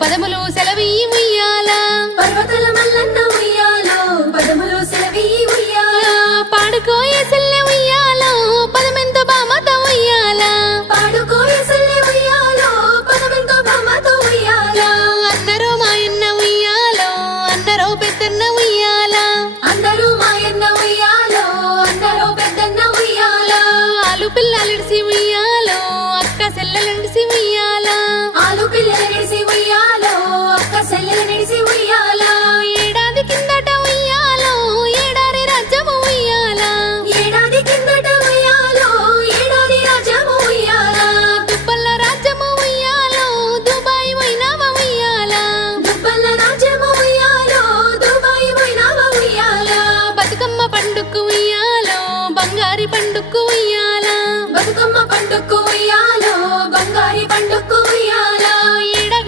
పదములు సెలవి ఉయ్యాల పర్వతల మల్లన్న ఉయ్యాలో పదములు సెలవి ఉయ్యాల పాడుకోయే సెల్లె ఉయ్యాలో పదమెంతో బామతో ఉయ్యాల పాడుకోయే సెల్లె ఉయ్యాలో పదమెంతో బామతో ఉయ్యాల అందరూ మాయన్న ఉయ్యాలో అందరూ పెద్దన్న ఉయ్యాల అందరూ మాయన్న ఉయ్యాలో అందరూ పెద్దన్న ఉయ్యాల ఆలు పిల్లలిడిసి ఉయ్యాల